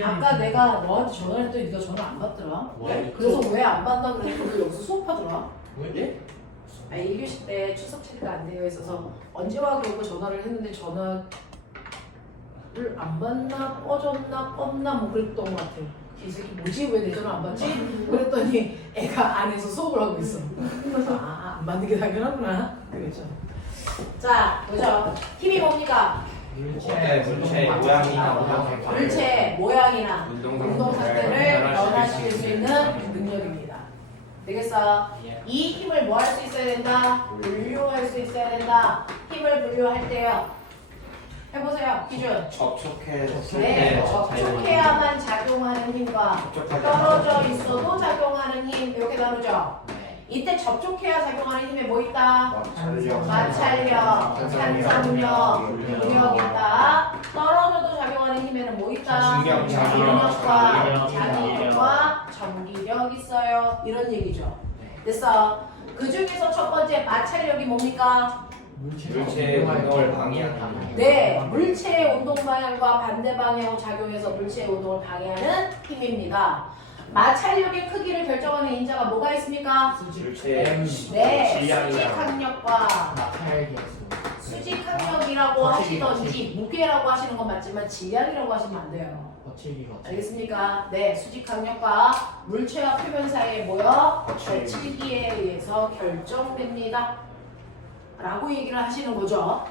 아까 내가 너한테 전화했더니 네가 전화 안 받더라. 왜? 그래서 왜 안 받나 그랬더니 너 여기서 수업하더라. 예? 1교시 때 출석 체크가 안 되어 있어서 언제 와 그러고 전화를 했는데 전화를 안 받나 꺼졌나 껐나 뭐 그랬던 것 같아. 이 새끼 뭐지? 왜 내 전화 안 받지? 그랬더니 애가 안에서 수업을 하고 있어. 그래서 안 받는 게 당연하구나. 그랬죠. 자, 보죠. 힘이 뭡니까? 물체 모양이나 물체 모양이나 운동 운동 상태를 변화시킬 수 있는 능력입니다. 되겠어? 이 힘을 뭐 할 수 있어야 된다? 분류할 수 있어야 된다. 힘을 분류할 때요. 해보세요. 기준. 네, 접촉해야만 작용하는 힘과 떨어져 있어도 작용하는 힘 이렇게 나누죠. 이때 접촉해야 작용하는 힘에 뭐 있다? 마찰력, 산성력, 중력 있다. 떨어져도 작용하는 힘에는 뭐 있다? 중력과 장력과 전기력 있어요. 이런 얘기죠. 됐어. 그 중에서 첫 번째 마찰력이 뭡니까? 물체의 운동을 방해하는 네, 물체의 운동 방향과 반대 방향으로 작용해서 물체의 운동을 방해하는 힘입니다. 마찰력의 크기를 결정하는 인자가 뭐가 있습니까? 물체의 네, 수직항력과 수직항력이라고 하시던지 무게라고 하시는 건 맞지만 질량이라고 하시면 안 돼요. 알겠습니까? 네, 수직항력과 물체와 표면 사이에 뭐요? 거칠기에 의해서 결정됩니다. 라고 얘기를 하시는 거죠.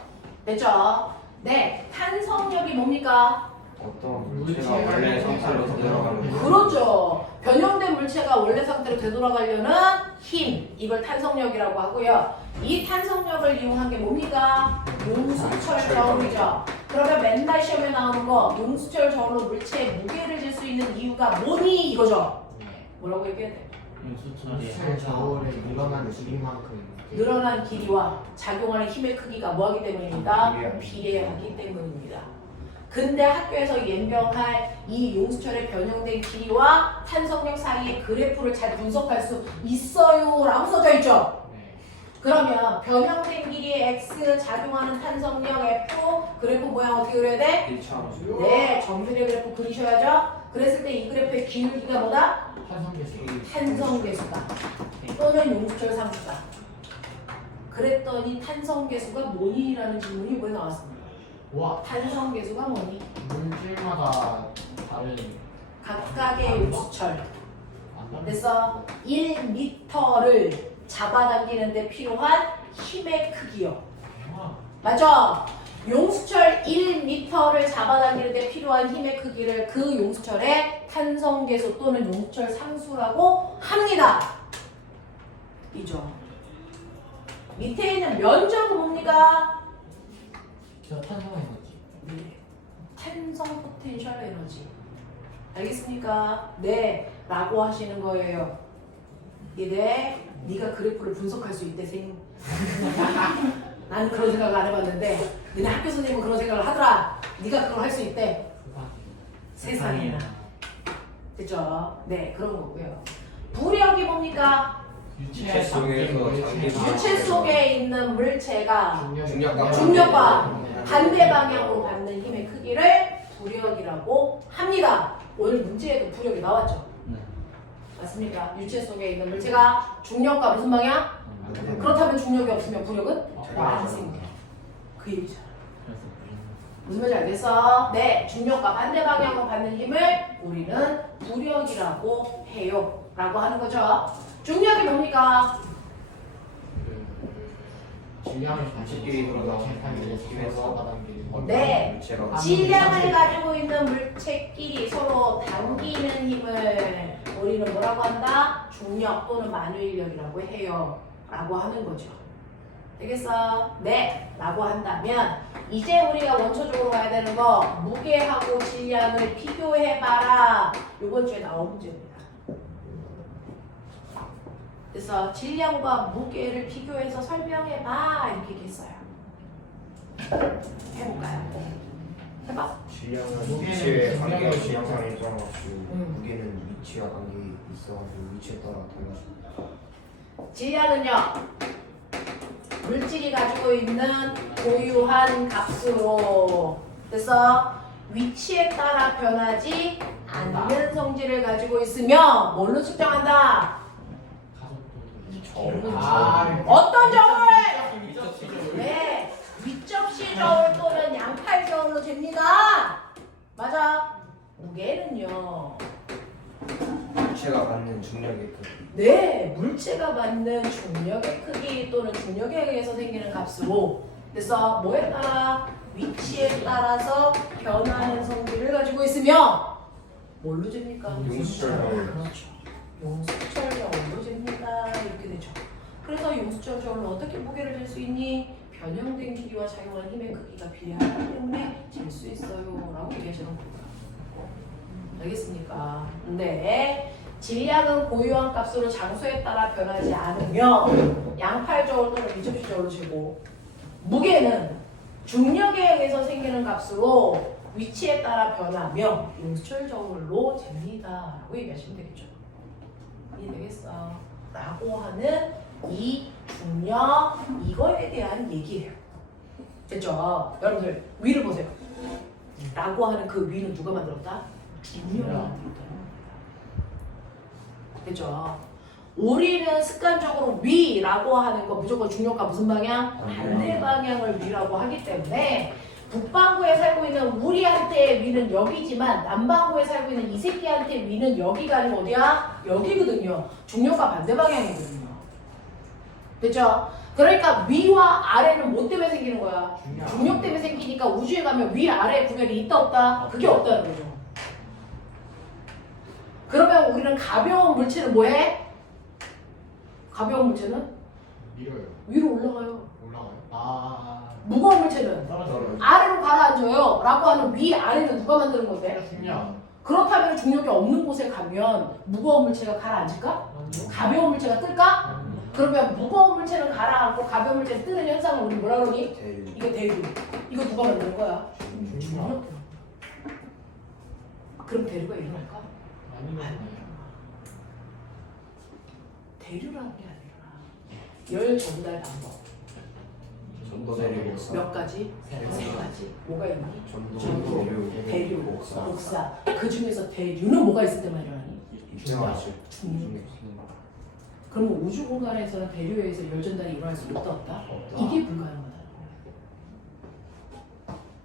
됐죠? 네, 탄성력이 뭡니까? 어떤 물체가 원래 상태로 되돌아가는 그렇죠. 변형된 물체가 원래 상태로 되돌아가려는 힘, 이걸 탄성력이라고 하고요. 이 탄성력을 이용한 게 뭡니까? 용수철 저울이죠. 그러면 맨날 시험에 나오는 거 용수철 저울로 물체의 무게를 잴 수 있는 이유가 뭐니? 이거죠. 뭐라고 얘기해야 돼? 저울의 늘어난 길이만큼 늘어난 길이와 작용하는 힘의 크기가 뭐하기 때문입니다? 비례하기 때문입니다. 근데 학교에서 연병할 이 용수철의 변형된 길이와 탄성력 사이의 그래프를 잘 분석할 수 있어요 라고 써져 있죠. 그러면 변형된 길이의 x 작용하는 탄성력 f 그래프 모양 어떻게 그려야 돼? 1차 네, 정비례 그래프 그리셔야죠. 그랬을 때 이 그래프의 기울기가 뭐다? 탄성계수다 또는 용수철 상수다. 그랬더니 탄성계수가 뭐니?라는 질문이 왜 나왔습니다. 와 탄성계수가 뭐니? 물질마다 다른 각각의 용수철 그래서 1m를 잡아당기는 데 필요한 힘의 크기요. 맞죠? 용수철 1m를 잡아당기는 데 필요한 힘의 크기를 그 용수철의 탄성계수 또는 용수철 상수라고 합니다. 이죠. 밑에 있는 면적은 뭡니까? 탄성 에너지 네. 탄성 포텐셜 에너지. 알겠습니까? 네. 라고 하시는 거예요. 이래 네가 그래프를 분석할 수 있대 생. 나는 그런 생각을 안 해봤는데 너네 학교 선생님은 그런 생각을 하더라. 네가 그걸 할 수 있대. 세상에나. 됐죠? 네, 그런 거고요. 부력이 뭡니까? 유체 속에서 유체 속에 있는 물체가 중력과 중력과 반대 방향으로 받는 힘의 크기를 부력이라고 합니다. 오늘 문제에도 부력이 나왔죠? 맞습니까? 유체 속에 있는 물체가 중력과 무슨 방향? 그렇다면 중력이 없으면 부력은 안 생겨요. 그 얘기잖아. 무슨 말인지 알겠어? 네, 중력과 반대 방향으로 받는 힘을 우리는 부력이라고 해요. 라고 하는 거죠. 중력이 뭡니까? 질량을 물질끼리 그러다 힘에서 네, 물체가 질량을 가지고 있는 물체끼리 서로 당기는 힘을 우리는 뭐라고 한다? 중력 또는 만유인력이라고 해요. 라고 하는 거죠. 되겠어? 네, 라고 한다면 이제 우리가 원초적으로 가야 되는 거 무게하고 질량을 비교해봐라. 이번 주에 나온 문제입니다. 그래서 질량과 무게를 비교해서 설명해봐 이렇게 얘기했어요. 해볼까요? 해봐. 질량은 위치에 관계없이 항상 일정하고 무게는 위치와 관계 있어가지고 위치에 따라 달라집니다. 질량은요 물질이 가지고 있는 고유한 값으로 그래서 위치에 따라 변하지 않는 성질을 가지고 있으며 뭘로 측정한다? 어떤 저울? 네, 위접시 저울 또는 양팔 저울로 잽니다. 맞아. 무게는요. 물체가 받는 중력의 크기. 네, 물체가 받는 중력의 크기 또는 중력에 의해서 생기는 값으로 그래서 뭐에 따라 위치에 따라서 변하는 성질을 가지고 있으며 뭘로 잽니까? 용수철 저울. 그렇죠. 용수철 저울로 잽니다. 이렇게 되죠. 그래서 용수철 저울은 어떻게 무게를 잴 수 있니? 변형된 길이와 작용한 힘의 크기가 비례하기 때문에 잴 수 있어요. 라고 얘기하시는 겁니다. 알겠습니까? 네. 질량은 고유한 값으로 장소에 따라 변하지 않으며 양팔 저울 또는 위접시 저울로 재고 무게는 중력에 의해서 생기는 값으로 위치에 따라 변하며 용수철 저울로 잽니다. 라고 얘기하시면 되겠죠. 이해되겠어? 라고 하는 이 중력 이거에 대한 얘기예요. 됐죠? 여러분들 위를 보세요. 라고 하는 그 위는 누가 만들었다? 중력이 만들었다. 됐죠? 우리는 습관적으로 위라고 하는 거 무조건 중력과 무슨 방향? 반대 방향을 위라고 하기 때문에 북반구에 살고 있는 우리한테의 위는 여기지만 남반구에 살고 있는 이 새끼한테 위는 여기가 아니고 어디야? 여기거든요. 중력과 반대 방향이거든요. 됐죠? 그러니까 위와 아래는 뭐 때문에 생기는 거야? 중력 때문에 생기니까 우주에 가면 위 아래 구별이 있다 없다? 그게 없다는 거죠. 그러면 우리는 가벼운 물체는 뭐해? 가벼운 물체는 밀어요. 위로 올라가요. 올라가요. 무거운 물체는 떨어져요. 아래로 가라앉아요. 라고 하는 위 아래는 누가 만드는 건데? 중력. 그렇다면 중력이 없는 곳에 가면 무거운 물체가 가라앉을까? 가벼운 물체가 뜰까? 그러면 무거운 물체는 가라앉고 가벼운 물체는 뜨는 현상을 우리 뭐라 그러니? 대류. 이거 대류. 이거 누가 만드는 거야? 중력. 그럼 대류가 일어날까? 대류라는 게 아니라 열 전달 방법 전도 대류 목사. 몇 가지? 세 가지. 뭐가 있니? 전도 대류. 대류, 목사. 그 중에서 대류는 뭐가 있을 때만 일어나니? 입증하시. 중력. 그러면 우주 공간에서는 대류에 의해서 열 전달이 일어날 수 있다 없다? 이게 불가능하다.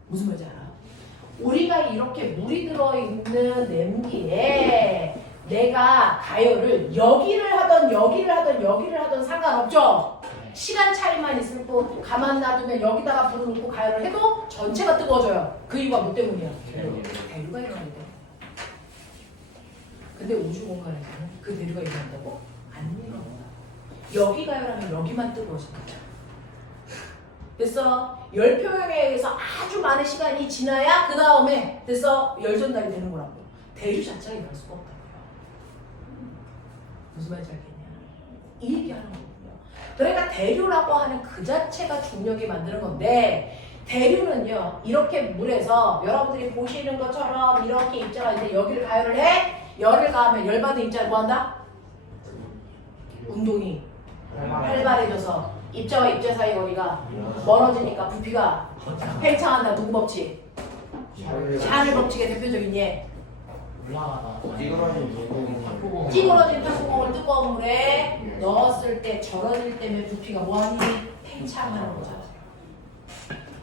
무슨 말인지 알아? 우리가 이렇게 물이 들어있는 냄비에 내가 가열을 여기를 하던 상관없죠? 시간 차이만 있을 뿐 가만 놔두면 여기다가 불을 넣고 가열을 해도 전체가 뜨거워져요. 그 이유가 뭐 때문이야? 대류가 일어나야 돼. 근데 우주 공간에서는 그 대류가 일어난다고? 안 일어나. 여기 가열하면 여기만 뜨거워진다. 됐어? 열 표현에 의해서 아주 많은 시간이 지나야 그 다음에 됐어? 열 전달이 되는 거라고. 대류 자체가 일어날 수가 없다고요. 무슨 말인지 알겠냐? 이 얘기하는 거거든요. 그러니까 대류라고 하는 그 자체가 중력이 만드는 건데 대류는요 이렇게 물에서 여러분들이 보시는 것처럼 이렇게 입자가 있는데 여기를 가열을 해. 열을 가하면 열받은 입자를 뭐 한다? 운동이 활발해져서 입자와 입자 사이 거리가 멀어지니까 부피가 팽창한다. 누구 법칙? 샤넬 법칙의 대표적인 예. 올라가다. 찌그러진 물고기. 찌그러진 탁구공을 뜨거운 물에 넣었을 때 절어질 때문에 부피가 뭐하니? 팽창하는 거잖아요.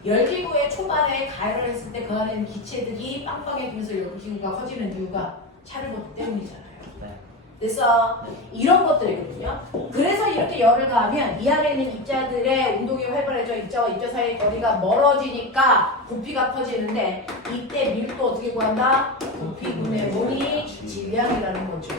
열기구의 초반에 가열을 했을 때 그 안에 있는 기체들이 빵빵해지면서 열기구가 커지는 이유가 샤넬 법칙 때문이잖아요. 그래서 이런 것들이거든요. 그래서 이렇게 열을 가하면 이 안에 있는 입자들의 운동이 활발해져 입자와 입자 사이의 거리가 멀어지니까 부피가 커지는데 이때 밀도 어떻게 구한다? 부피분의 몸이 질량이라는 거죠.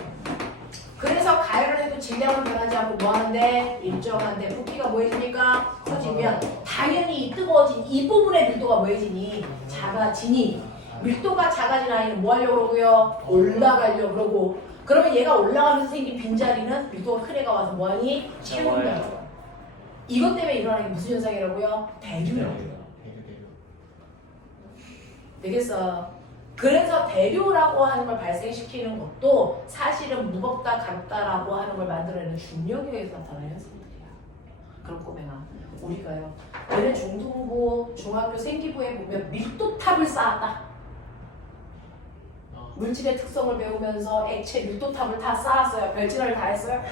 그래서 가열을 해도 질량은 변하지 않고 뭐 하는데? 일정한데 부피가 뭐해지니까 커지면 당연히 뜨거워진 이 부분의 밀도가 뭐해지니? 작아지니 밀도가 작아진 아이는 뭐 하려고 그러고요? 올라가려고 그러고 그러면 얘가 올라가면서 생긴 빈자리는 밀도가 큰 애가 와서 뭐하니? 채운다. 이것 때문에 일어나는 게 무슨 현상이라고요? 대류라고요. 되겠어? 그래서 대류라고 하는 걸 발생시키는 것도 사실은 무겁다, 가볍다라고 하는 걸 만들어내는 중력에 의해서 나타나는 현상들이야. 그럼 꼬맹아, 우리가요. 얘네 중등부, 중학교 생기부에 보면 밀도탑을 쌓았다. 물질의 특성을 배우면서 액체 밀도탑을 다 쌓았어요. 별진화를 다 했어요.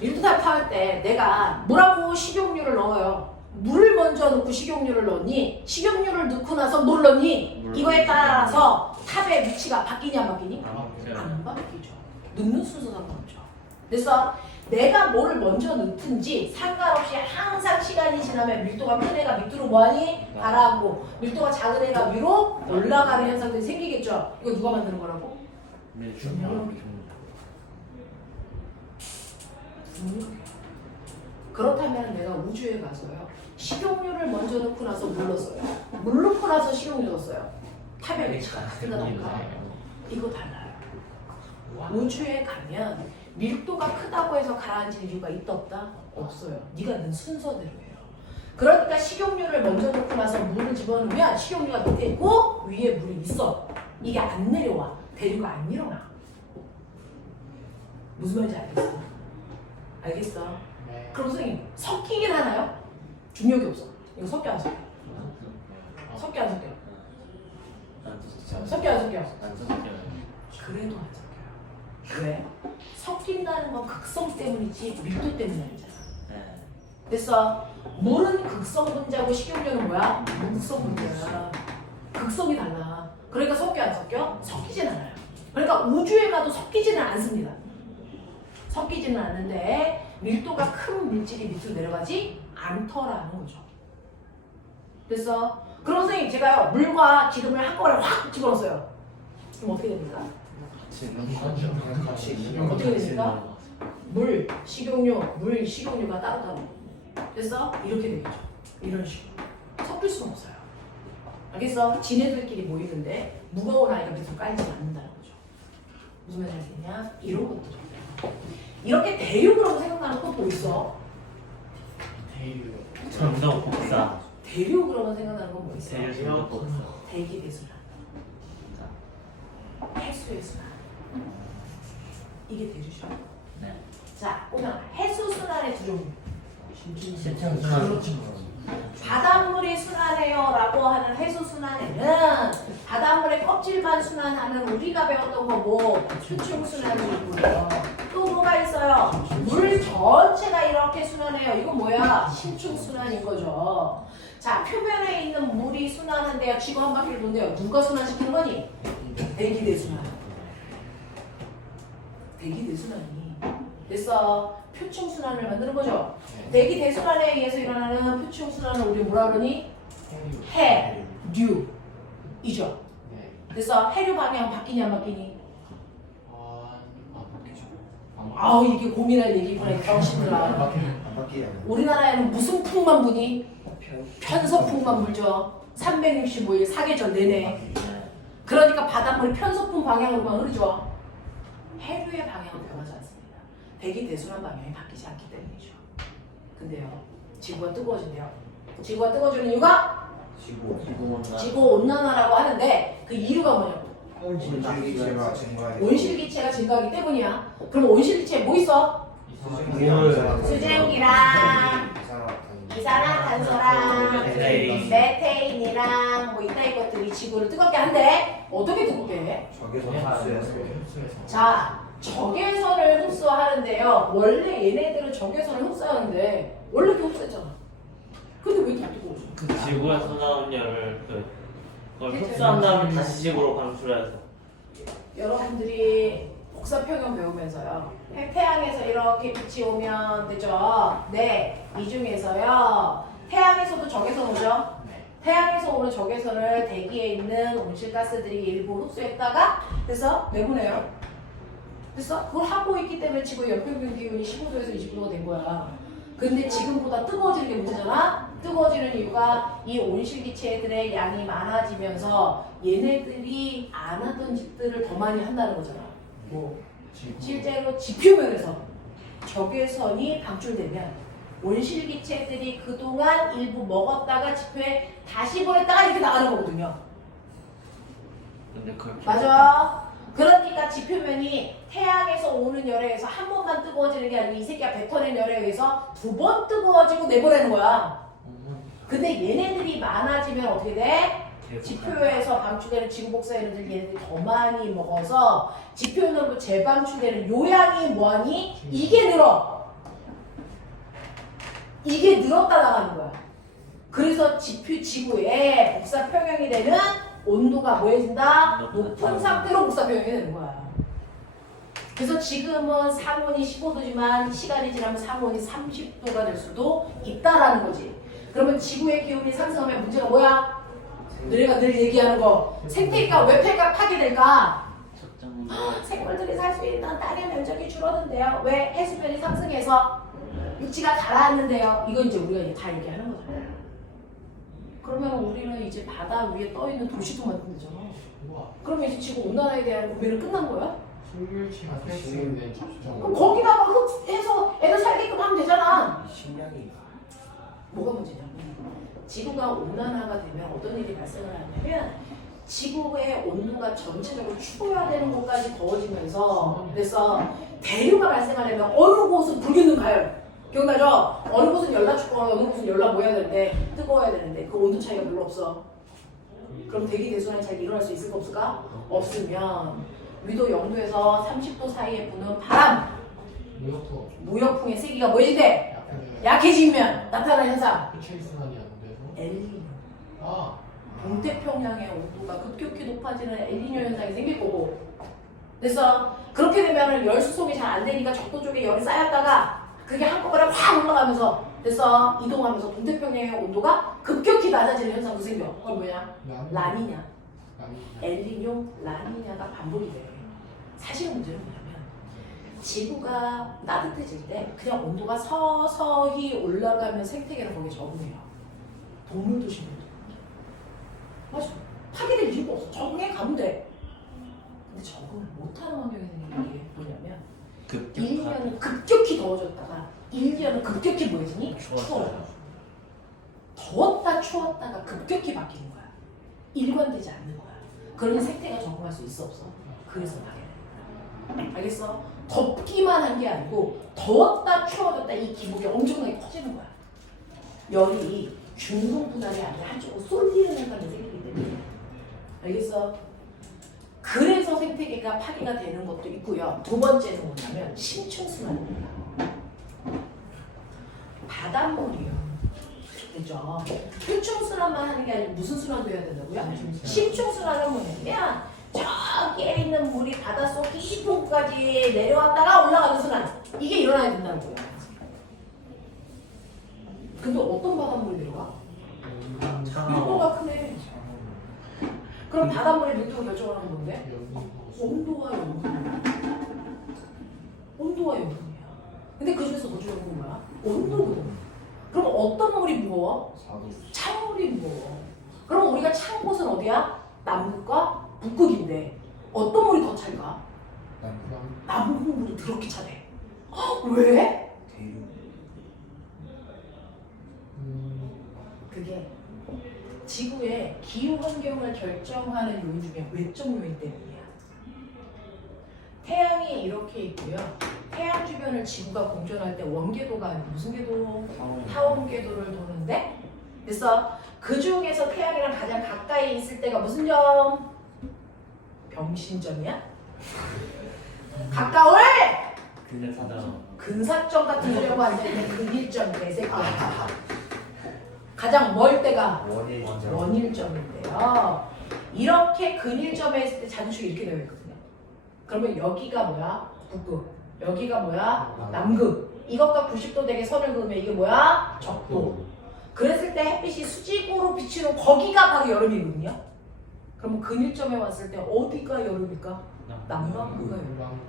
밀도탑 탈 때 내가 물하고 식용유를 넣어요. 물을 먼저 넣고 식용유를 넣니? 식용유를 넣고 나서 뭘 넣니? 이거에 따라서 탑의 위치가 바뀌냐 안 바뀌니? 안 바뀌죠. 넣는 순서 상관없죠. 그래서 내가 뭐를 먼저 넣든지 상관없이 항상 시간이 지나면 밀도가 큰 애가 밑으로 뭐하니? 가라앉고 밀도가 작은 애가 위로 올라가는 현상들이 생기겠죠. 이거 누가 만드는 거라고? 그렇다면 내가 우주에 가서요. 식용유를 먼저 넣고 나서 물 넣었어요. 물 넣고 나서 식용유 넣었어요. 탑의 위치가 같은가 다른가? 이거 달라요. 우주에 가면 밀도가 크다고 해서 가라앉을 이유가 있다 없다? 없어요. 네가 넣은 순서대로예요. 그러니까 식용유를 먼저 넣고 나서 물을 집어넣으면 식용유가 밑에 있고 위에 물이 있어. 이게 안 내려와. 대류가 안 일어나. 무슨 말인지 알겠어? 알겠어? 네. 그럼 선생님 섞이긴 하나요? 중력이 없어. 이거 섞여 안 섞여? 섞여 안 섞여? 섞여 안 섞여? 그래도 안 섞여요. 왜? 섞인다는 건 극성 때문이지 밀도 때문이 아니잖아. 됐어? 물은 극성 분자고 식용유는 뭐야? 무극성 분자야. 극성이 달라. 그러니까 섞여 안 섞여? 섞이진 않아요. 그러니까 우주에 가도 섞이지는 않습니다. 섞이지는 않는데 밀도가 큰 물질이 밑으로 내려가지 않더라는 거죠. 됐어? 그럼 선생님 제가요 물과 기름을 한꺼번에 확 집어넣었어요. 그럼 어떻게 됩니까? 같이 있는 어떻게 됩니까? 물, 식용유가 따로따로. 됐어? 이렇게 되겠죠. 이런 식으로. 섞일 수는 없어요. 알겠어? 지네들끼리 모이는데 무거운 아이가 밑으로 깔지 않는다는 거죠. 무슨 말인지 알겠냐? 이런 것도 이렇게 대륙으로 생각나는 또 뭐 있어? 대류. 점점 복사. 대륙으로만 생각나는 건 뭐 있어? 대륙 복사. 대기 대순환, 해수의 순환. 이게 대륙이죠. 네. 자, 오늘 해수 순환의 두 종류. 신청순환. 바닷물이 순환해요라고 하는 해수 순환에는 바닷물의 껍질만 순환하는 우리가 배웠던 거고 수중 순환이 있고요. 또 뭐가 있어요? 물 전체가 이렇게 순환해요. 이건 뭐야? 신축 순환인 거죠. 자, 표면에 있는 물이 순환한대요. 지구 한 바퀴를 돈대요. 누가 순환시키는 거니? 대기대순환. 대기대순환이. 됐어. 표층 순환을 만드는 거죠. 대기 대순환에 의해서 일어나는 표층 순환을 우리 뭐라 그러니? 해류이죠. 네. 그래서 해류 방향 바뀌냐 안 바뀌니? 바뀌죠. 아우 이게 고민할 얘기구나 이 병신들아. 안 바뀌잖아. 우리나라에는 무슨 풍만 부니? 편서풍만 불죠. 365일 사계절 내내. 그러니까 바닷물이 편서풍 방향으로만 흐르죠. 해류의 방향은 변하지 않습니다. 대기 대순환 방향이 바뀌지 않기 때문이죠. 근데요, 지구가 뜨거워진대요. 지구가 뜨거워지는 이유가 지구 온난화라고 하는데 그 이유가 뭐냐고? 온실기체가 증가해. 온실기체가 증가하기 때문이야. 그럼 온실기체에 뭐 있어? 수증기랑 이산화탄소랑 메테인이랑 뭐 이따위 것들이 지구를 뜨겁게 한대. 어떻게 뜨겁게 해? 적외선 흡수해서. 자, 적외선을 흡수하는데요. 원래 얘네들은 적외선을 흡수하는데 원래 이렇게 흡수했잖아. 근데 왜 이렇게 뜨거워져? 지구에서 나온 열을 그걸 흡수한 다음에 다시 지구로 방출해서. 여러분들이 복사평형 배우면서요. 태양에서 이렇게 빛이 오면 되죠. 네, 이 중에서요. 태양에서도 적외선 오죠. 태양에서 오는 적외선을 대기에 있는 온실가스들이 일부 흡수했다가 그래서 내보내요. 그래서 그걸 하고 있기 때문에 지구의 연평균 기온이 15도에서 20도가 된 거야. 근데 지금보다 뜨거워지는 게 문제잖아. 뜨거워지는 이유가 이 온실기체들의 양이 많아지면서 얘네들이 안 하던 짓들을 더 많이 한다는 거잖아. 뭐 실제로 지표면에서 적외선이 방출되면 온실기체들이 그동안 일부 먹었다가 지표에 다시 보냈다가 이렇게 나가는 거거든요. 근데 그걸 맞아. 그러니까 지표면이 태양에서 오는 열에 의해서 한 번만 뜨거워지는 게 아니고 이 새끼가 뱉어낸 열에 의해서 두 번 뜨거워지고 내보내는 거야. 근데 얘네들이 많아지면 어떻게 돼? 지표에서 방출되는 지구 복사 에너지를 얘네들이 더 많이 먹어서 지표는 재방출되는 요양이 뭐하니? 이게 늘어. 이게 늘었다 나가는 거야. 그래서 지구의 복사 평형이 되는 온도가 뭐해진다? 높은 상태로 복사 평형이 되는 거야. 그래서 지금은 상온이 15도지만 시간이 지나면 상온이 30도가 될 수도 있다라는 거지. 그러면 지구의 기온이 상승하면 문제가 뭐야? 너희가 늘 얘기하는 거. 생태계가 왜 파괴될까? 생물들이 살 수 있는 땅의 면적이 줄어든대요. 왜? 해수면이 상승해서 육지가 가라앉는데요. 이거 이제 우리가 다 얘기하는 거잖아. 그러면 우리는 이제 바다 위에 떠 있는 도시도 만들면 되잖아. 그러면 이제 지구 온난화에 대한 고민은 끝난 거야? 식물치가 살 수 있는 그럼 거기다가 해서 애들 살게끔 하면 되잖아. 식량이 뭐가 문제냐면 지구가 온난화가 되면 어떤 일이 발생을 하냐면 지구의 온도가 전체적으로 추가되는 곳까지 더워지면서 그래서 대류가 발생하려면 어느 곳은 불기능 가열 기억나죠? 어느 곳은 열나 춥고 어느 곳은 열나 뭐야 되는데 뜨거워야 되는데 그 온도 차이가 별로 없어. 그럼 대기 대순환이 잘 일어날 수 있을까 없을까? 없으면 위도 0도에서 30도 사이에 부는 바람 무역풍의 세기가 뭐해진대? 약해지면 나타나는 현상 해체순환이 안 돼서 엘니뇨. 아 동태평양의 온도가 급격히 높아지는 엘니뇨 현상이 생길 거고 그래서 그렇게 되면 열 수송이 잘 안 되니까 적도 쪽에 열이 쌓였다가 그게 한꺼번에 확 올라가면서 그래서 이동하면서 동태평양의 온도가 급격히 낮아지는 현상도 생겨. 그건 뭐냐? 라니냐. 엘니뇨, 라니냐가 반복이 돼. 사실 문제는 뭐냐면 지구가 따뜻해질 때 그냥 온도가 서서히 올라가면 생태계는 거기에 적응해요. 동물도 식물도. 맞아. 파괴될 이유가 없어. 적응해 가면 돼. 근데 적응을 못하는 환경에 생기는 게 뭐냐면 1년은 급격히 더워졌다가 1년은 급격히 뭐해지니? 추워져. 더웠다 추웠다가 급격히 바뀌는 거야. 일관되지 않는 거야. 그러면 생태가 적응할 수 있어 없어? 그래서 파괴되는 거야. 알겠어? 덥기만 한 게 아니고 더웠다 추워졌다 이 기복이 엄청나게 커지는 거야. 열이 균등 분할이 아니라 한쪽으로 쏠리는 현상이 생기기 때문에. 알겠어? 그래서 생태계가 파괴가 되는 것도 있고요. 두 번째는 뭐냐면 심층순환입니다. 바닷물이요. 그죠? 표층순환만 하는 게 아니라 무슨 순환도 해야 된다고요? 심층순환은 뭐냐면 저기에 있는 물이 바닷속 깊은 곳까지 내려왔다가 올라가는 순환. 이게 일어나야 된다는 거예요. 근데 어떤 바닷물이 내려가? 밀도가 크네. 그럼 바닷물의 밀도를 결정하는 건데? 온도와 염분. 온도와 염분이야. 근데 그 중에서 더 중요한 건 뭐야? 온도거든. 그럼 어떤 물이 무거워? 찬물이 무거워. 그럼 우리가 찬 곳은 어디야? 남극과 북극인데 어떤 물이 더 찰까? 남극 물이 그렇게 차대. 왜? 대륙 그게 지구의 기후 환경을 결정하는 요인 중에 외적 요인 때문이야. 태양이 이렇게 있고요. 태양 주변을 지구가 공전할 때 원궤도가 아니고 무슨 궤도? 타원궤도를 도는데 그래서 그 중에서 태양이랑 가장 가까이 있을 때가 무슨 점? 병신점이야? 가까울? 근사점 같은 거라고 앉아있는 근일점 내새끼야. 가장 멀 때가 원일점인데요. 이렇게 근일점에 있을 때 자주축이 이렇게 되어 있거든요. 그러면 여기가 뭐야? 북극. 여기가 뭐야? 남극. 이것과 90도 되게 선을 그으면 이게 뭐야? 적도. 그랬을 때 햇빛이 수직으로 비치는 거기가 바로 여름이거든요. 그러면 근일점에 왔을 때 어디가 여름일까? 남반구가 여름.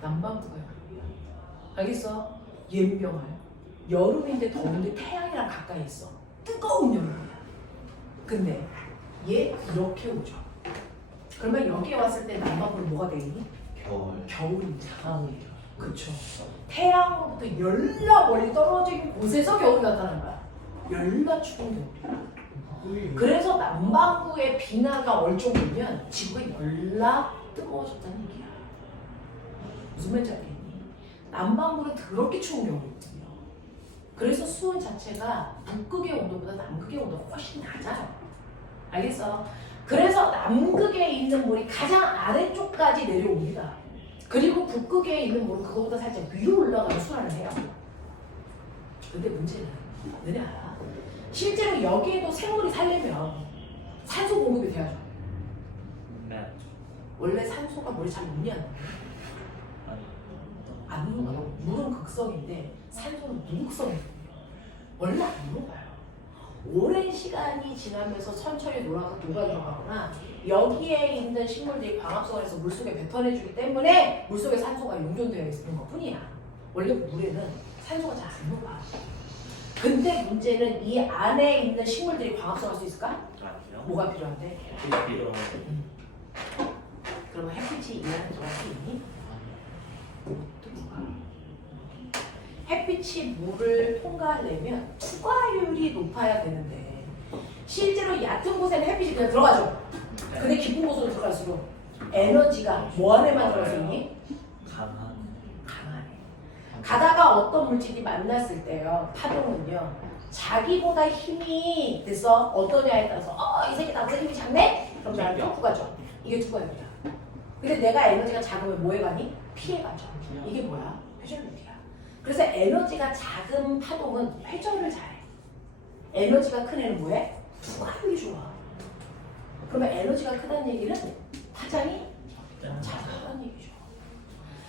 남반구가 여름이야. 알겠어? 연병할. 여름인데 더운데 태양이랑 가까이 있어. 뜨거운 여름이야. 근데 얘 이렇게 오죠. 그러면 여기에 왔을 때 남반구는 뭐가 되니? 겨울입니다. 그쵸. 태양으로부터 열나 멀리 떨어진 곳에서 겨울이 나타나는 거야. 열나 추운 겨울이야. 그래서 남반구의 bin화가 얼종이면 지구가 열나 뜨거워졌다는 얘기야. 무슨 말인지 알겠니? 남반구는 그렇게 추운 겨울이거든요. 그래서 수온 자체가 북극의 온도보다 남극의 온도가 훨씬 낮아요. 알겠어? 그래서 남극에 있는 물이 가장 아래쪽까지 내려옵니다. 그리고 북극에 있는 물은 그거보다 살짝 위로 올라가서 순환을 해요. 근데 문제는 너네 알아? 실제로 여기에도 생물이 살려면 산소 공급이 돼야죠. 네. 원래 산소가 물에 잘 녹냐? 안 녹아요. 물은 극성인데 산소는 무극성이에요. 원래 안 녹아요. 오랜 시간이 지나면서 천천히 녹아서 녹아 들어가거나 여기에 있는 식물들이 광합성을 해서 물속에 뱉어내주기 때문에 물속에 산소가 용존되어 있는 것 뿐이야. 원래 물에는 산소가 잘 안 녹아. 근데 문제는 이 안에 있는 식물들이 광합성할 수 있을까? 아니요. 뭐가 필요한데? 이런 그러면 햇빛이 이 안에 들어갈 수 있니? 또 뭐가? 햇빛이 물을 통과하려면 투과율이 높아야 되는데 실제로 얕은 곳에는 햇빛이 그냥 들어가죠. 근데 깊은 곳으로 들어갈수록 에너지가 뭐 안에만 들어갈 수 있니? 강한 강하네. 가다가 어떤 물질이 만났을 때요, 파동은요, 자기보다 힘이 됐어 어떠냐에 따라서 이 새끼 나보다 힘이 작네? 그럼 나를 또 투과죠. 이게 투과율이야. 근데 내가 에너지가 작으면 뭐해 가니? 피해 가죠. 이게 뭐야? 회전력이야. 그래서 에너지가 작은 파동은 회전을 잘해. 에너지가 큰 애는 뭐해? 투과율이 좋아. 그러면 에너지가 크다는 얘기는 파장이 작다는 얘기죠.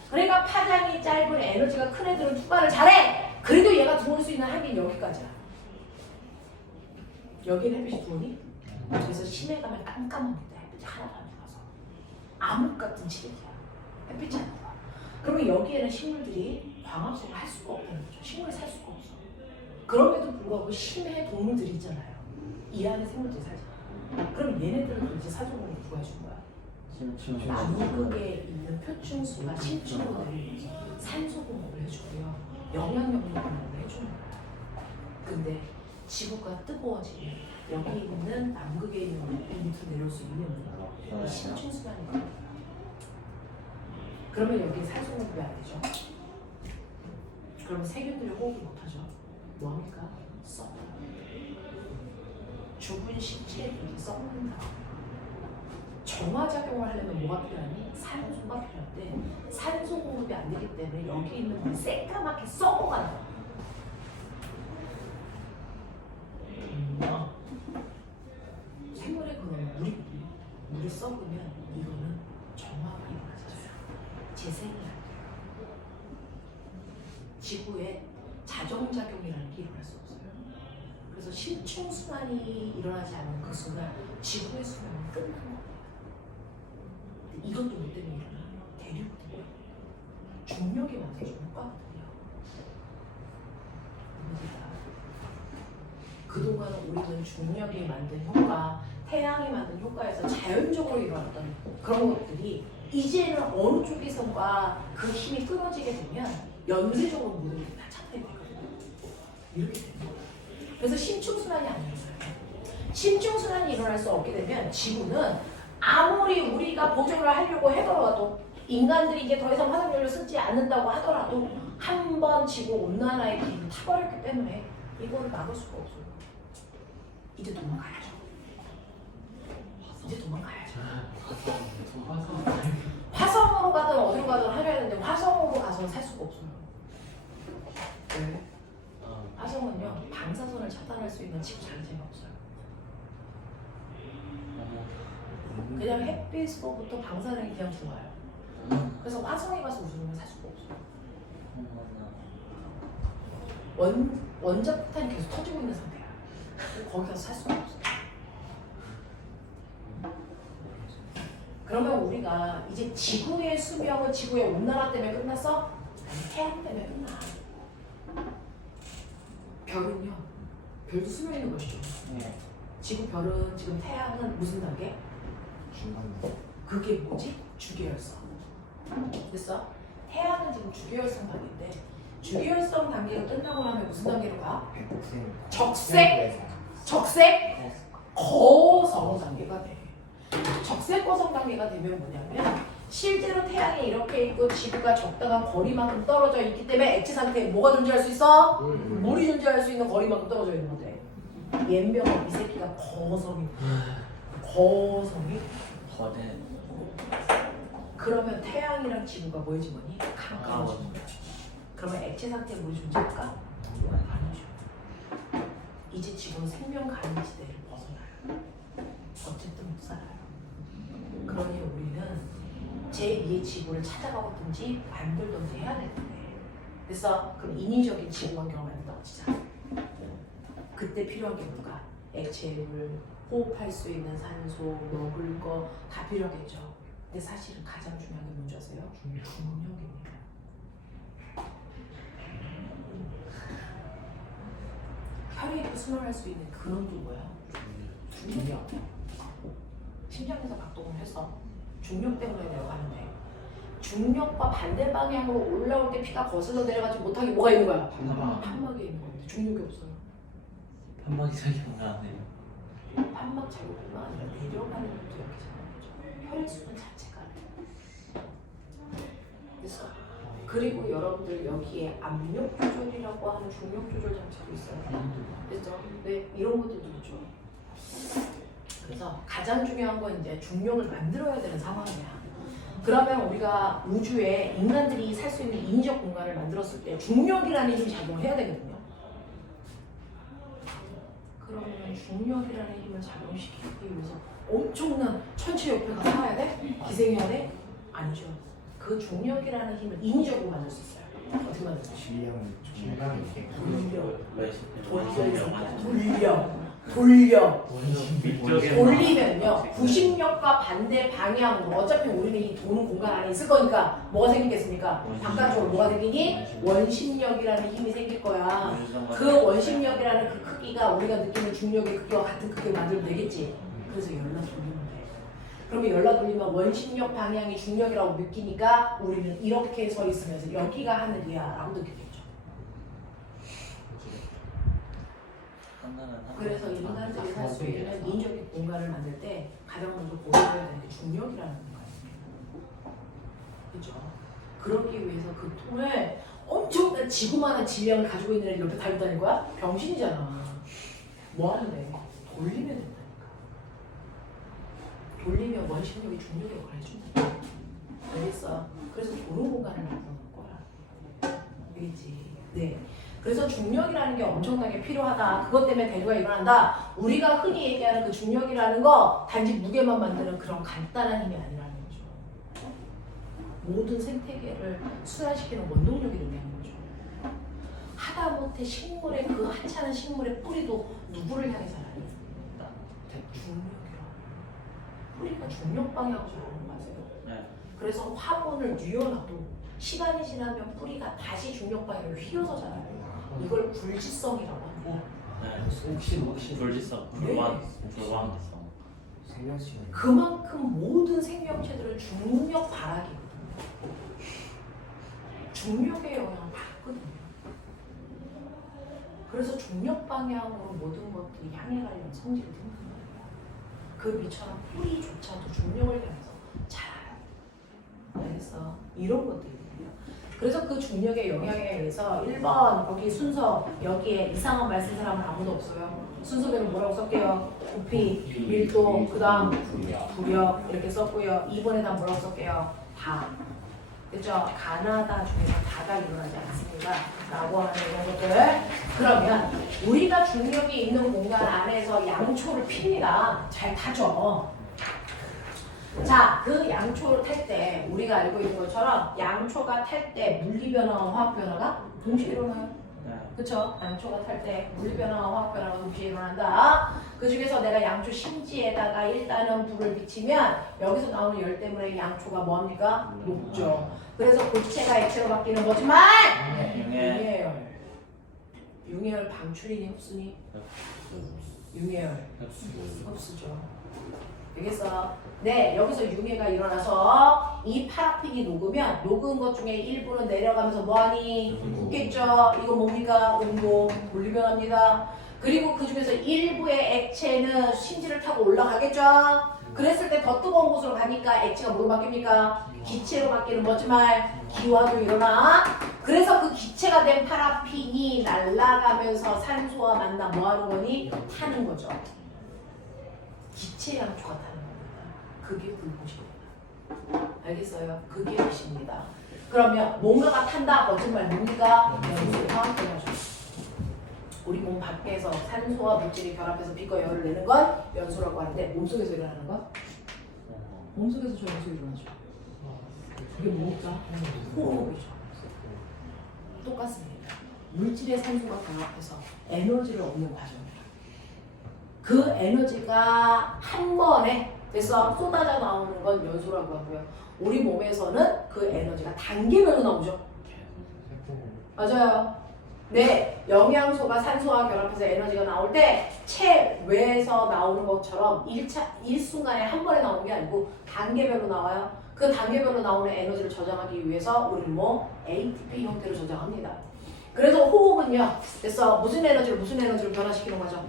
그러니까 파장이 짧은 에너지가 큰 애들은 투과를 잘해. 그래도 얘가 들어올 수 있는 한계는 여기까지야. 여기는 햇빛이 들어오니? 그래서 심해 가면 깜깜합니다. 햇빛이 하나도 안 들어와서. 암흑 같은 시대야. 햇빛이 안 들어와. 그러면 여기에는 식물들이 광합성을 할 수가 없다는 거죠. 식물이 살 수가 없어. 그럼에도 불구하고 심해 동물들이 있잖아요. 이 안에 생물들이 살잖아. 그럼 얘네들은 도대체 사조공을 누가 해준 거야? 남극에 있는 표충수가 신충분들이 산소 공급을 해주고요. 영양력 공급을 해주는 거야. 근데 지구가 뜨거워지면 여기 있는 남극에 있는 물이 밑으로 내려올 수 있는 이 신충수라는 거야. 그러면 여기에 산소 공급이 안 되죠. 그러면 세균들이 호흡을 못하죠. 뭐합니까? 썩어요. 죽은 식체들이 썩는다. 정화작용을 하려면 뭐가 필요하니? 산소가 필요한데 산소 공급이 안 되기 때문에 여기 있는 물이 새까맣게 썩어간다. 생물의 근원은 물이 썩으면 이거는 정화가 일어나잖아요. 재생이 안 돼요. 지구에 자정작용이라는 게 일어날 수 없어요. 그래서 신충순환이 일어나지 않는 그 순간 지구의 수명은 끝난 겁니다. 이것도 뭐 때문에 일어나? 대륙 때문에. 중력이 만들어주는 효과거든요. 그동안 우리는 중력이 만든 효과, 태양이 만든 효과에서 자연적으로 일어났던 그런 것들이 이제는 어느 쪽에선가 그 힘이 끊어지게 되면 연쇄적으로 모든 게 다 차단이 되거든요. 이렇게 되는 거예요. 그래서 심층순환이 안 일어나요. 심층순환이 일어날 수 없게 되면 지구는 아무리 우리가 보존을 하려고 하더라도 인간들이 이제 더 이상 화석연료 쓰지 않는다고 하더라도 한 번 지구 온난화의 길을 타버렸기 때문에 이거를 막을 수가 없어요. 이제 도망가야죠. 이제 도망가야죠. 화성으로 가든 어디로 가든 하려야 되는데 화성으로 가서는 살 수가 없어요. 왜? 화성은요 방사선을 차단할 수 있는 칩 자체가 없어요. 그냥 햇빛으로부터 방사능이 그냥 들어와요. 그래서 화성에 가서 웃으면 살 수가 없어요. 원자 폭탄이 계속 터지고 있는 상태야. 거기 가서 살 수가 없어요. 그러면 우리가 이제 지구의 수명은 지구의 온난화 때문에 끝났어? 아니 태양 때문에 끝나. 별은요, 별도 수명 있는 것이죠. 지구 별은 지금 태양은 무슨 단계? 그게 뭐지? 주계열성. 됐어? 태양은 지금 주계열성 단계인데 주계열성 단계가 끝나고 나면 무슨 단계로 가? 적색 거성 단계가 돼. 적색 거성 단계가 되면 뭐냐면 실제로 태양이 이렇게 있고 지구가 적당한 거리만큼 떨어져 있기 때문에 액체 상태에 뭐가 존재할 수 있어? 물이 존재할 수 있는 거리만큼 떨어져 있는 건데 옌병은 이 새끼가 거성이 거성이 더대. 그러면 태양이랑 지구가 뭐지 뭐니? 가까워지는 거야. 그러면 액체 상태에 물이 존재할까? 아니죠. 이제 지구는 생명 가능 지대를 벗어나요. 어쨌든 못 살아요. 그러니 우리는 제2의 지구를 찾아가든지 만들든지 해야 되는데, 그래서 그럼 인위적인 지구 환경을 만든다고 치자. 그때 필요한 게 뭘까? 액체물, 호흡할 수 있는 산소, 먹을 거 다 필요하겠죠. 근데 사실은 가장 중요한 게 뭔지 아세요? 중력입니다. 혈액이 순환할 수 있는 근원도 뭐야? 중력이야. 심장에서 박동을 해서 중력 때문에 내려가는데, 중력과 반대 방향으로 올라올 때 피가 거슬러 내려가지 못하게 뭐가 있는 거야? 판막이 있는 건데 중력이 없어요. 판막이 작용을 안 해요. 판막 작용뿐만 아니라 내려가는 것도 이렇게 작용하죠. 혈액순환 자체가. 그래서 그리고 여러분들 여기에 압력 조절이라고 하는 중력 조절 장치도 있어요. 그렇죠? 네, 이런 것들도 있죠. 그래서 가장 중요한 건 이제 중력을 만들어야 되는 상황이야. 그러면 우리가 우주에 인간들이 살 수 있는 인위적 공간을 만들었을 때 중력이라는 힘이 작용해야 되거든요. 그러면 중력이라는 힘을 작용시키기 위해서 엄청난 천체 옆에 가서 살아야 돼? 기생해야 돼? 아니죠. 그 중력이라는 힘을 인위적으로 만들 수 있어요. 어떻게 만들죠? 질량이 중간에 이렇게 돌려. 위쪽에 돌리면요, 구심력과 반대 방향으로 어차피 우리는 이 도는 공간 안에 있을 거니까 뭐가 생기겠습니까? 바깥쪽으로 뭐가 생기니? 원심력이라는 힘이 생길 거야. 그 원심력이라는 그 크기가 우리가 느끼는 중력의 크기와 같은 크기를 만들면 되겠지. 그래서 열라 돌리면 돼. 그러면 열라 돌리면 원심력 방향이 중력이라고 느끼니까 우리는 이렇게 서 있으면서 여기가 하늘이야 라고 느끼겠죠. 그래서 인간들이 살 수 있는 인적인 공간을 만들 때 가장 먼저 보여줘야 되는 게 중력이라는 공간입니다. 그렇죠? 그러기 위해서 그 통을 엄청난 지구만한 질량을 가지고 있는 애를 옆에 달렸다는 거야? 병신이잖아. 뭐 하는데? 돌리면 된다니까. 돌리면 원심력이 중력의 역할을 해준다니까. 알겠어? 그래서 도는 공간을 만들어 놓은 거야. 알겠지? 네. 그래서 중력이라는 게 엄청나게 필요하다. 그것 때문에 대류가 일어난다. 우리가 흔히 얘기하는 그 중력이라는 거 단지 무게만 만드는 그런 간단한 힘이 아니라는 거죠. 모든 생태계를 순환시키는 원동력이 된다는 거죠. 하다못해 식물의 그 하찮은 식물의 뿌리도 누구를 향해 자라니? 중력이요. 뿌리가 중력 방향으로 자라는 거 아세요? 네. 그래서 화분을 뉘어놔도 시간이 지나면 뿌리가 다시 중력 방향으로 휘어서 자라요. 이걸 불지성이라고 합니다. 혹시 불지성, 불완성. 생명시간. 그만큼 모든 생명체들은 중력 바라기거든요. 중력의 영향을 받거든요. 그래서 중력 방향으로 모든 것들이 향해 가려는 성질을 띠는 거예요. 그 미처럼 뿌리조차도 중력을 향해서 자라요. 그래서 이런 것들이거든요. 그래서 그 중력의 영향에 의해서 1번 거기 순서 여기에 이상한 말 쓴 사람은 아무도 없어요. 순서대로 뭐라고 썼게요? 부피, 밀도, 그 다음 부력 이렇게 썼고요. 2번에다 뭐라고 썼게요? 다. 그죠? 가나다 중에서 다가 일어나지 않습니다. 라고 하는 이런 것들. 그러면 우리가 중력이 있는 공간 안에서 양초를 핍니다. 잘 타죠. 자, 그 양초를 탈 때 우리가 알고 있는 것처럼 양초가 탈 때 물리 변화와 화학 변화가 동시에 일어나요. 그쵸? 양초가 탈 때 물리 변화와 화학 변화가 동시에 일어난다. 그 중에서 내가 양초 심지에다가 일단은 불을 비치면 여기서 나오는 열 때문에 양초가 뭐합니까? 녹죠. 그래서 고체가 액체로 바뀌는 거지만 융해열. 융해열 방출이니 흡수니? 융해열 흡수죠. 알겠어? 네, 여기서 융해가 일어나서 이 파라핀이 녹으면 녹은 것 중에 일부는 내려가면서 뭐하니? 굳겠죠? 이거 뭡니까? 온도, 물리 변화입니다. 그리고 그 중에서 일부의 액체는 심지를 타고 올라가겠죠? 그랬을 때 더 뜨거운 곳으로 가니까 액체가 뭐로 바뀝니까? 기체로 바뀌는 거지만 기화도 일어나. 그래서 그 기체가 된 파라핀이 날아가면서 산소와 만나 뭐하는 거니? 타는 거죠. 기체 양초가 타는 겁니다. 그게 불꽃입니다. 알겠어요? 그게 빛입니다. 그러면 뭔가가 탄다. 거짓말 뭡니까? 연소가 되어져. 우리 몸 밖에서 산소와 물질이 결합해서 빛과 열을 내는 건 연소라고 하는데 몸속에서 일어나는 건? 몸속에서 저 연소 일어나죠. 그게 뭡니까? 호흡이죠. 똑같습니다. 물질의 산소가 결합해서 에너지를 얻는 과정이에요. 그 에너지가 한 번에 돼서 쏟아져 나오는 건 연소라고 하고요. 우리 몸에서는 그 에너지가 단계별로 나오죠. 맞아요. 네, 영양소가 산소와 결합해서 에너지가 나올 때 체외에서 나오는 것처럼 일순간에 한 번에 나오는 게 아니고 단계별로 나와요. 그 단계별로 나오는 에너지를 저장하기 위해서 우리는 뭐 ATP 형태로 저장합니다. 그래서 호흡은요, 됐어. 무슨 에너지로 변화시키는 거죠?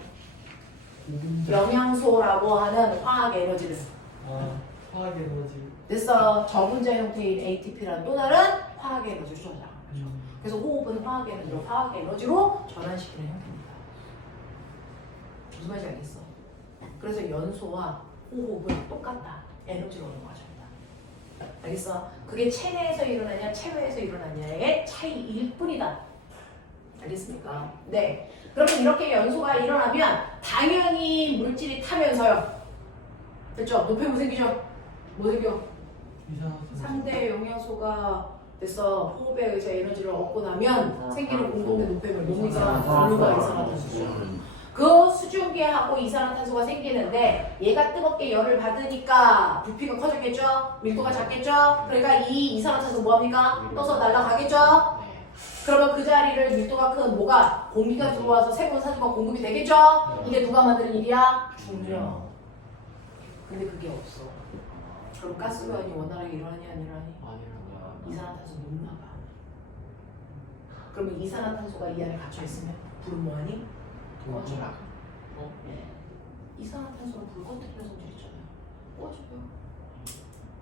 영양소라고 하는 화학 에너지를. 화학 에너지. 됐어. 저분자 형태인 ATP라는 또 다른 화학 에너지를 저장하는 거죠. 그래서 호흡은 화학 에너지로 전환시키는 형태입니다. 무슨 말인지 알겠어? 그래서 연소와 호흡은 똑같다. 에너지를 얻는 과정이다. 알겠어? 그게 체내에서 일어나냐 체외에서 일어나냐의 차이일 뿐이다. 알겠습니까? 네. 그러면 이렇게 연소가 일어나면 당연히 물질이 타면서요. 됐죠? 노폐물 생기죠? 뭐 생겨? 상대 영양소가 됐어. 호흡에 의해서 에너지를 얻고 나면 생기는 공동된 노폐물 뭡니까? 물과 이산화탄소. 그 수증기하고 이산화탄소가 생기는데 얘가 뜨겁게 열을 받으니까 부피가 커졌겠죠? 밀도가 작겠죠? 그러니까 이 이산화탄소 뭐합니까? 떠서 날아가겠죠? 그러면 그 자리를 밀도가 큰 뭐가? 공기가 들어와서 새로운 산소가 공급이 되겠죠? 이게 누가 만드는 일이야? 중력. 근데 그게 없어. 그럼 가스관이 원활하게 일어나냐 안 일어나니? 이산화탄소 못 나가. 그러면 이산화탄소가 이 안에 갇혀 있으면 불은 뭐하니? 꺼져라. 이산화탄소는 불 꺼뜨리는 성질 있잖아요. 꺼져요.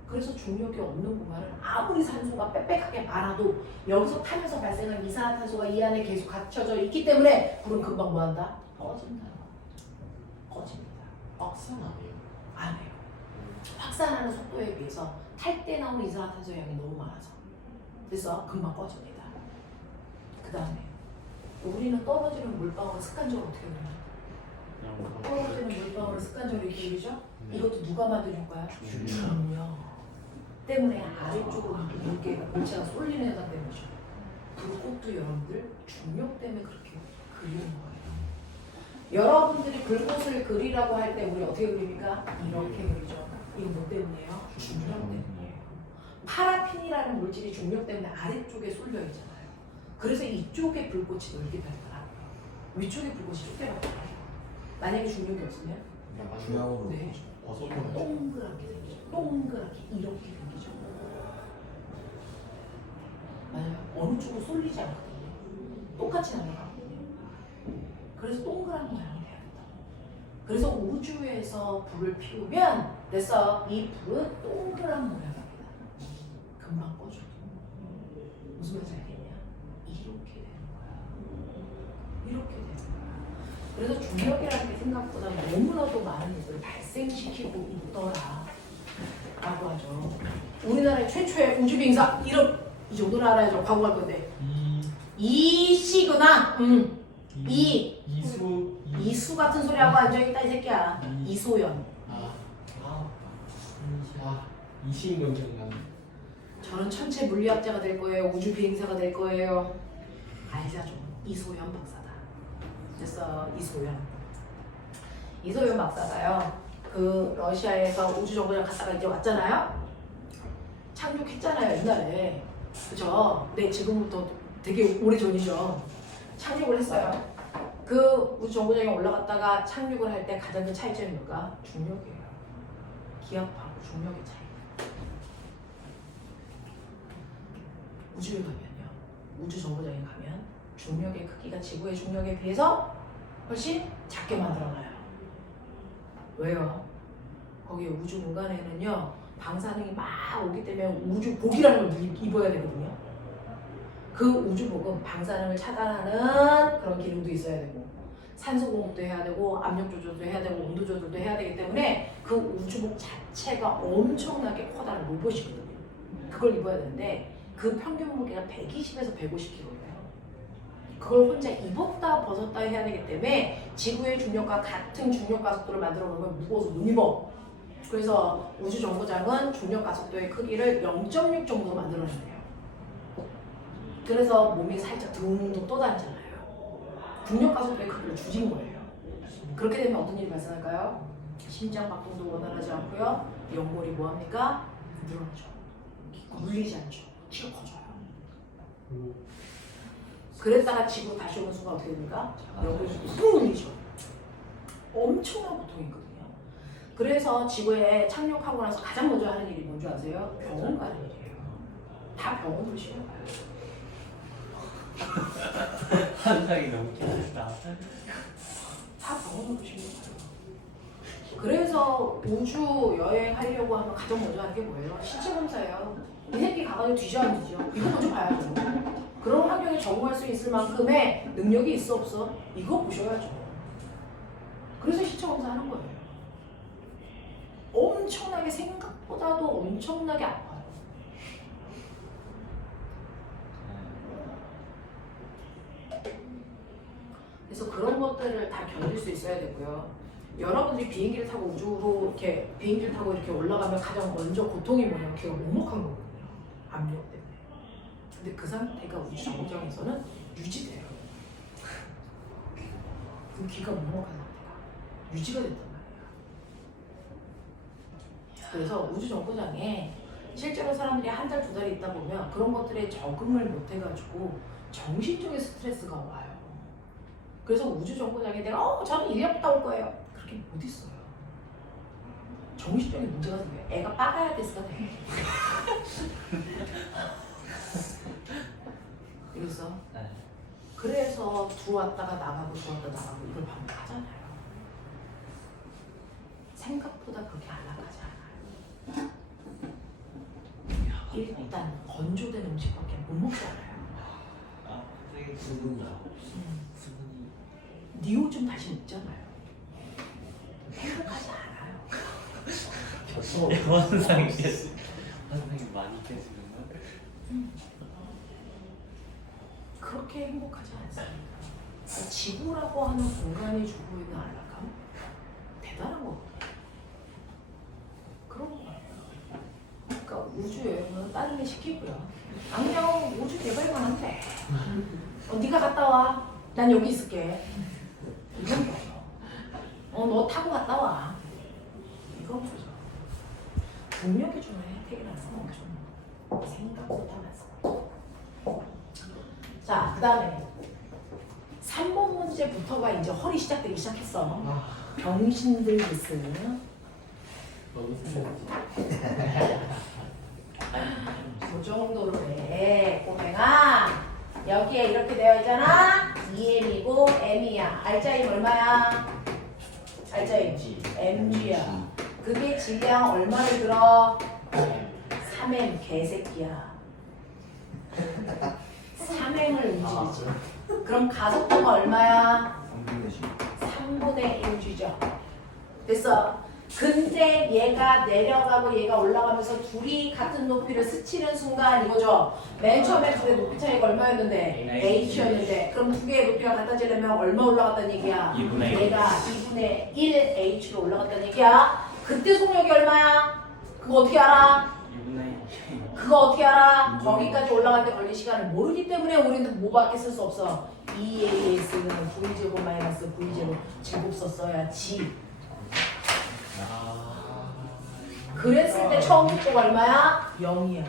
그래서 중력이 없는 공간은 아무리 산소가 빽빽하게 많아도 여기서 타면서 발생한 이산화탄소가 이 안에 계속 갇혀져 있기 때문에 불은 금방 뭐한다? 꺼진다. 꺼집니다. 확산 아니에요? 안 해요. 확산하는 속도에 비해서 탈 때 나오는 이산화탄소 양이 너무 많아서 그래서 금방 꺼집니다. 그 다음에 우리는 떨어지는 물방울 습관적으로 어떻게 되나요? 떨어지는 물방울을 습관적으로 이렇게 그리죠? 이것도 누가 만든 효과야? 중력 때문에 아래쪽으로 물개가 물체가 쏠리는 현상 때문이죠. 불꽃도 여러분들 중력 때문에 그렇게 그리는 거예요. 여러분들이 불꽃을 그리라고 할 때 우리 어떻게 그립니까? 이렇게 그리죠. 이거 뭐 때문이에요? 중력 때문이에요. 파라핀이라는 물질이 중력 때문에 아래쪽에 쏠려 있잖아요. 그래서 이쪽에 불꽃이 넓게 밝더라고요. 위쪽에 불꽃이 좁게 밝더라고요. 만약에 중력이 없으면 중력으로 네. 동그랗게 생기죠. 동그랗게 이렇게 생기죠. 맞아요. 어느 쪽으로 쏠리지 않거든요. 똑같이 날아가거든요. 그래서 동그란 모양이 돼야 된다. 그래서 우주에서 불을 피우면 됐어. 이 불은 동그란 모양입니다. 금방 꺼져. 무슨 말인지 알겠냐? 이렇게 되는 거야. 이렇게 되는 거야. 그래서 중력이라는 게 생각보다 너무나도 많은 것을 발생시키고 있더라 라고 하죠. 우리나라의 최초의 우주 비행사 이름 이 정도는 알아야죠. 광고할 건데 이씨구나. 이수 같은 소리 하고 앉아있다 이 새끼야. 이소연. 이시인 경쟁관. 저는 천체 물리학자가 될 거예요. 우주 비행사가 될 거예요. 알자 좀. 이소연 박사다. 됐어. 이소연 박사가요. 그 러시아에서 우주 정거장 갔다가 이제 왔잖아요. 착륙했잖아요 옛날에. 그죠? 네 지금부터 되게 오래 전이죠. 착륙을 했어요. 그 우주 정거장에 올라갔다가 착륙을 할 때 가장 큰 차이점이 뭘까? 중력이에요. 기압하고 중력의 차이. 우주에 가면요. 우주 정거장에 가면 중력의 크기가 지구의 중력에 비해서 훨씬 작게 만들어놔요. 왜요? 거기 우주 공간에는요. 방사능이 막 오기 때문에 우주복이라는 걸 입어야 되거든요. 그 우주복은 방사능을 차단하는 그런 기능도 있어야 되고 산소 공급도 해야 되고 압력 조절도 해야 되고 온도 조절도 해야 되기 때문에 그 우주복 자체가 엄청나게 커다란 로봇이거든요. 그걸 입어야 되는데 그 평균 무게가 120에서 150kg예요. 그걸 혼자 입었다 벗었다 해야 되기 때문에 지구의 중력과 같은 중력 가속도를 만들어 놓으면 무거워서 못 입어. 그래서 우주 정거장은 중력 가속도의 크기를 0.6 정도로 만들어내요. 그래서 몸이 살짝 둥둥 떠다니잖아요. 중력 가속도의 크기를 줄인 거예요. 그렇게 되면 어떤 일이 발생할까요? 심장 박동도 원활하지 않고요. 연골이 뭐합니까? 늘어나죠. 물리지 않죠. 키가 커져요. 그랬다가 지구로 다시 오는 순간 어떻게 됩니까? 연골이 쑥 물리죠. 엄청난 고통이거든요. 그래서 지구에 착륙하고 나서 가장 먼저 하는 일이 뭔지 아세요? 병원 가는 일이에요. 다 병원으로 실려가요. 환상이 너무 귀엽다. 다 병원으로 실려가요. 그래서 우주 여행하려고 하면 가장 먼저 하는 게 뭐예요? 신체 검사예요. 이 새끼 가가지고 뒤져 안 뒤져? 이거 먼저 봐야죠. 그런 환경에 적응할 수 있을 만큼의 능력이 있어 없어? 이거 보셔야죠. 그래서 신체 검사하는 거예요. 엄청나게 생각보다도 엄청나게 아파요. 그래서 그런 것들을 다 견딜 수 있어야 되고요. 여러분들이 비행기를 타고 우주로 이렇게 비행기를 타고 이렇게 올라가면 가장 먼저 고통이 뭐냐면 걔가 먹먹한 거거든요. 압력 때문에. 근데 그 상태가 우주 정거장에서는 유지돼요. 그럼 귀가 먹먹한 상태가 유지가 된단 말이에요. 그래서 우주 정거장에 실제로 사람들이 한 달, 두 달 있다 보면 그런 것들에 적응을 못 해가지고 정신적인 스트레스가 와요. 그래서 우주 정거장에 내가 저는 1년 있다 올 거예요. 그렇게 못 있어요. 정신적인 문제가 생겨요. 애가 빠가야 됐어. 그래서 그래서 들어왔다가 나가고 들어왔다 나가고 이걸 반복하잖아요. 생각보다 그렇게 안 나가지 않아요. 일단 건조된 음식밖에 못 먹잖아요. 아, 되게 수분이야. 수분이. 니오 좀 다시 먹잖아요. 행복하지 않아요. 환상이 많이 깨지는 거. 그렇게 행복하지 않습니다. 지구라고 하는 공간이 주고 있는 안락함 대단한 거거든요. 그런 거예요. 그러니까 우주 여행은 다른 게 시키고요. 안녕 우주 개발만 한대. 네가 갔다 와. 난 여기 있을게. 이건 거죠. 너 타고 갔다 와. 이건 거죠. 동력이 주는 혜택이라는 건 좀 생각보다 많습니다. 자, 그 다음에 3번 문제부터가 이제 헐이 시작되기 시작했어. 병신들 기스. 너무 슬프지. 그 정도로 해, 꼬맹아. 여기에 이렇게 되어 있잖아. 2m이고 m이야. 알짜임 얼마야? 알짜임 mg야. 그게 질량 얼마를 들어? 3m 개새끼야. 3m을 움직이지. 그럼 가속도가 얼마야? 3분의 1g죠. 됐어. 근데 얘가 내려가고 얘가 올라가면서 둘이 같은 높이를 스치는 순간 이거죠. 맨 처음에 둘의 높이 차이가 얼마였는데? h였는데 그럼 두 개의 높이가 같아지려면 얼마 올라갔다는 얘기야? 2분의 1. 얘가 2분의 1 h로 올라갔다는 얘기야. 그때 속력이 얼마야? 그거 어떻게 알아? 2분의 그거 어떻게 알아? 거기까지 올라갈 때 걸린 시간을 모르기 때문에 우리는 뭐밖에 쓸 수 없어. 2as는 v제곱 마이너스 v제곱 제곱 썼어야지. 그랬을 때 처음 속도가 얼마야? 0이야.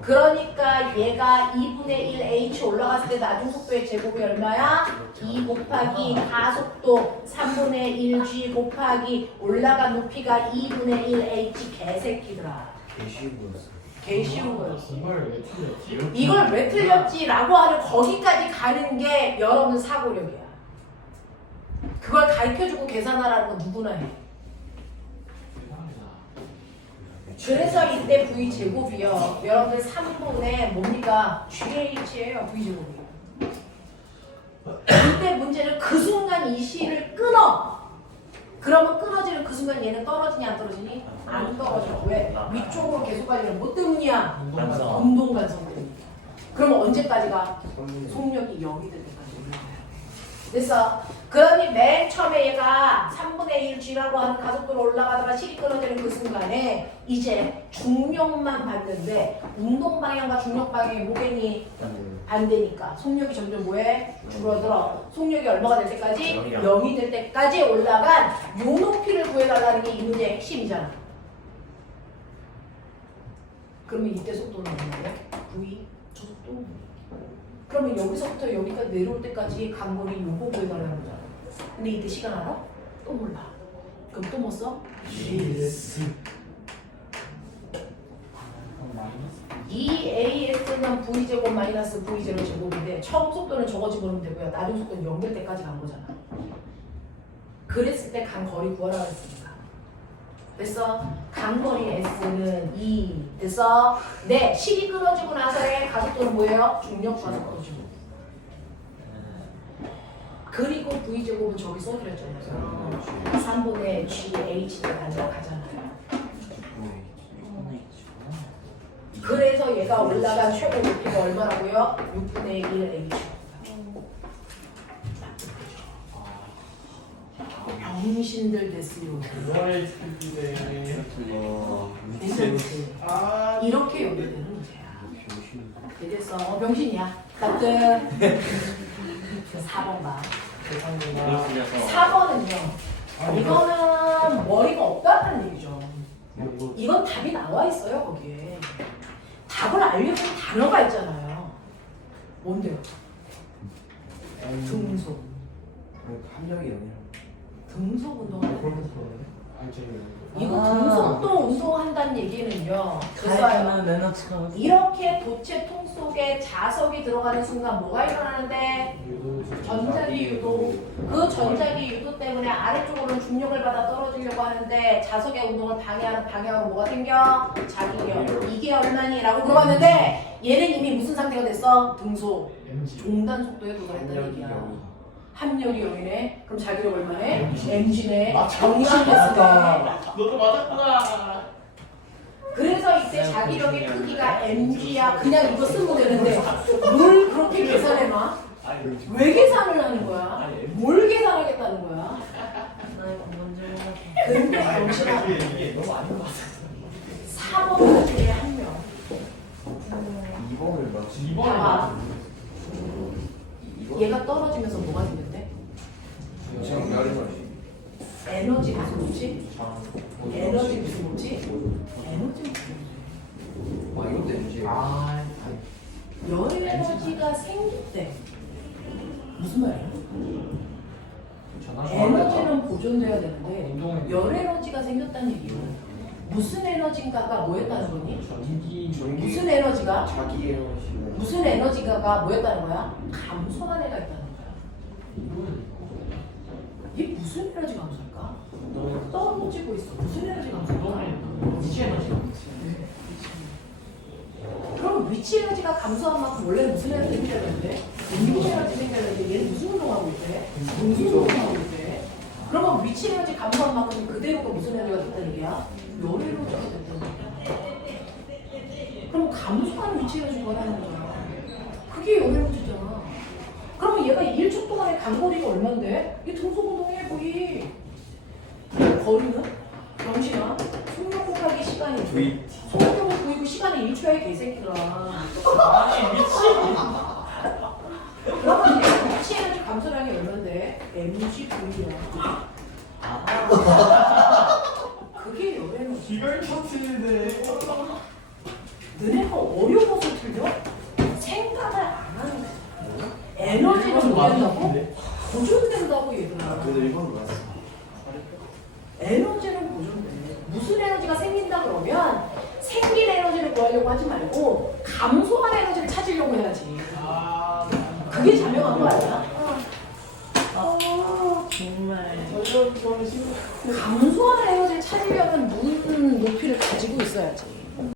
그러니까 얘가 2분의 1 h 올라갔을 때 나중 속도의 제곱이 얼마야? 2 곱하기 가속도 3분의 1 g 곱하기 올라간 높이가 2분의 1 h 개새끼들아. 개 쉬운 거였어. 이걸 왜 틀렸지? 이걸 왜 틀렸지라고 하는 거기까지 가는 게 여러분 사고력이야. 그걸 가르쳐주고 계산하라는 건 누구나 해. 그래서 이때 v 제곱이요. 여러분들 3분의 뭡니까? GH예요. v 제곱이. 이때 문제는 그 순간 이 C를 끊어. 그러면 끊어지는 그 순간 얘는 떨어지니 안 떨어지니? 안 떨어져. 왜? 위쪽으로 계속 가려면 뭐 때문이야? 간섭. 운동 간섭 때문에. 그러면 언제까지가? 속력이 0이 될 때까지 올라가요. 됐어? 그러니 맨 처음에 얘가 3분의 1 G라고 하는 가속도로 올라가다가 실이 끊어지는 그 순간에 이제 중력만 봤는데 운동 방향과 중력 방향이 뭐겠니? 안 되니까 속력이 점점 뭐해? 줄어들어. 속력이 얼마가 될 때까지? 0이 될 때까지 올라간 요 높이를 구해달라는 게 이 문제의 핵심이잖아. 그러면 이때 속도는 얼마예요? V 저 속도. 그러면 여기서부터 여기까지 내려올 때까지 간거리 요거 구해달라는 거잖아. 근데 이때 시간 알아? 또 몰라. 그럼 또 뭐 써? EAS는 V제곱 마이너스 V0 제곱인데 처음 속도는 저거 집어넣으면 되고요. 나중 속도는 0 될 때까지 간 거잖아. 그랬을 때 간 거리 구하라 했으니까. 됐어? 간 거리 S는 2. 됐어? 네. 실이 끊어지고 나서의 가속도는 뭐예요? 중력 가속도죠. 그리고 V제곱은 저기 써드렸잖아요. 3분의 GH 때 가잖아요. 그래서 얘가 올라간 최고 높이가 얼마라고요? 6분의 1 H. 병신들 됐어요. 그거의 특기네. 괜찮지? 아, 이렇게 연결되는 문제야. 됐어. 병신이야. 따뜻. 4번 봐. 죄송합니다. 4번은요. 이거는 머리가 없다는 얘기죠. 이건 답이 나와 있어요, 거기에. 답을 알려주는 단어가 있잖아요. 뭔데요? 등속. 합력이 아니라 등속 운동하는 거. 알죠. 이거 등속도 운동한다는 얘기는요. 됐어요. 가야는 에너지가 이렇게 도체 통 속에 자석이 들어가는 순간 뭐가 일어나는데? 전자기 유도. 그 전자기 유도 때문에 아래쪽으로는 중력을 받아 떨어지려고 하는데 자석의 운동을 방해하는 방향으로 뭐가 생겨? 자기력. 이게 얼마니? 라고 물어봤는데 얘는 이미 무슨 상태가 됐어? 등속. 종단 속도에 도달했다는 얘기야. 합력이 0이네. 그럼 자기력 얼마네? mg네. 정신됐으네. 너도 맞았구나. 그래서 이때 자기력의 크기가 mg야. 그냥 이거 쓰면 되는데 뭘 그렇게 계산해놔? 왜 계산을 하는 거야? 뭘 계산하겠다는 거야? 근데 정신아 이게 너무 아닌 것 같아. 4번 중에 한 명. 2번을 맞지. 봐봐. 얘가 떨어지면서 뭐가 생겼대? 지금 야리가지. 에너지 무슨 뭐지? 에너지 무슨 뭐지? 에너지 무슨 아 이것도 MG. 아, 열 에너지가 생겼대. 무슨 말이야? 에너지는 보존돼야 되는데 열 에너지가 생겼다는 얘기는 무슨 에너지인가가 뭐였다는 거니? 무슨 에너지가? 자기 에너지. 무슨 에너지가가 뭐였다는 거야? 감소한 애가 있다는 거야. 이게 무슨 에너지 감소일까? 떨어지고 있어. 무슨 에너지 감소일까? 위치 에너지. 그럼 위치 에너지가 감소한 만큼 원래는 무슨 에너지 생겨야 되는데? 운동 에너지 생겨야 되는데 얘는 무슨 운동하고 있대? 무슨 운동하고 있대? 그러면 위치 에너지 감소한 만큼 그대로가 무슨 에너지가 됐다는 얘기야? 열 에너지가 됐다는 얘기야. 그럼 감소한 위치 에너지 뭐라는 거야? 그게 열 에너지잖아. 그러면 얘가 1초 동안의 간거리가 얼만데? 이 등속 운동해 거의. 거리는? 병신아? 속력 곱하기 시간이 속력을 보이고 시간이 1초야 개새끼가. 아니, 미친. 그러면 얘가 위치 에너지 감소량이 얼만데? mgV야. 그게 열 에너지. 이걸 터치는데. 너네가 어려운 것을 틀려? 생각을 안 하는 거야. 에너지는 뭐 된다고? 보존된다고 얘들아. 그래도 1번을 맞았어. 에너지는 보존돼. 무슨 에너지가 생긴다 그러면 생긴 에너지를 구하려고 하지 말고 감소한 에너지를 찾으려고 해야지. 그게 자명한 거 아니야? 정말 감소한 에너지를 찾으려면 무슨 높이를 가지고 있어야지.